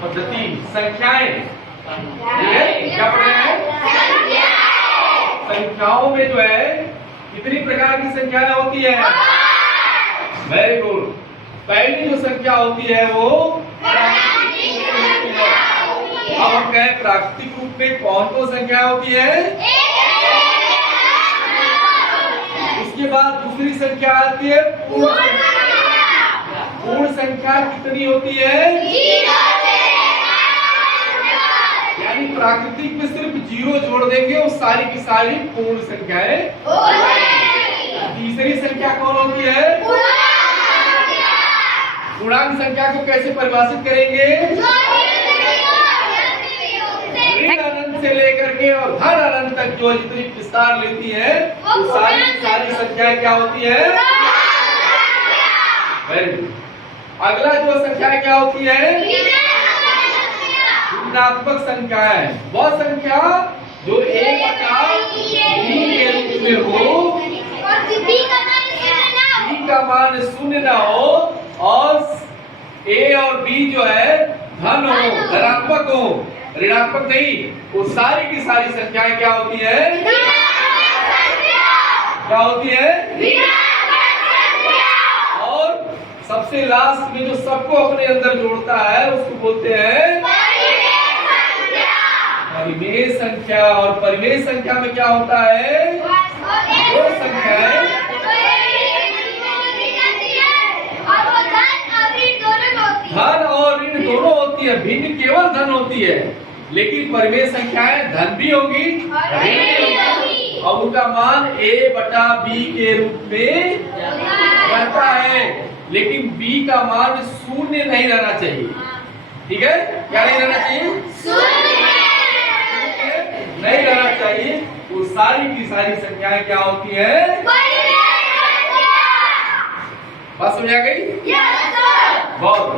पद्धति संख्याएं। ठीक है, क्या पढ़ रहे हैं? संख्याओं में जो है कितनी प्रकार की संख्याएं होती है? Very good. पहली जो संख्या होती है वो प्राकृतिक रूप में होती है। अब हम कहें प्राकृतिक रूप में कौन कौन संख्या होती है? उसके बाद दूसरी संख्या आती है पूर्ण संख्या। पूर्ण संख्या कितनी होती है? यानी प्राकृतिक में सिर्फ 0 जोड़ देंगे वो सारी की सारी पूर्ण संख्याएं। तीसरी संख्या कौन होती है? पूर्णांक संख्या को कैसे परिभाषित करेंगे? ऋण अनंत से लेकर के और धन अनंत तक जो जितनी विस्तार लेती है वो सारी की सारी संख्याएं क्या होती है? Very good. अगला जो संख्या क्या होती है? ऋणात्मक संख्या है वह संख्या जो 1/b के रूप में हो, b का मान 0 ना हो और a और b जो है धन हो, धनात्मक हो, ऋणात्मक नहीं। वो सारी की सारी संख्याएं क्या होती है? क्या होती है? और सबसे लास्ट में जो सबको अपने अंदर जोड़ता है उसको बोलते हैं परिमेय संख्या। और परिमेय संख्या में क्या होता है? दो संख्याएं धन और ऋण दोनों होती है, भिन्न केवल धन होती है, लेकिन परिमेय संख्याएं धन भी होगी और उनका मान a/b के रूप में रहता है, लेकिन b का मान 0 नहीं रहना चाहिए। ठीक है, क्या नहीं रहना चाहिए? नहीं रहना चाहिए। वो सारी की सारी संख्याएं क्या होती है? बात समझ आ गई? बहुत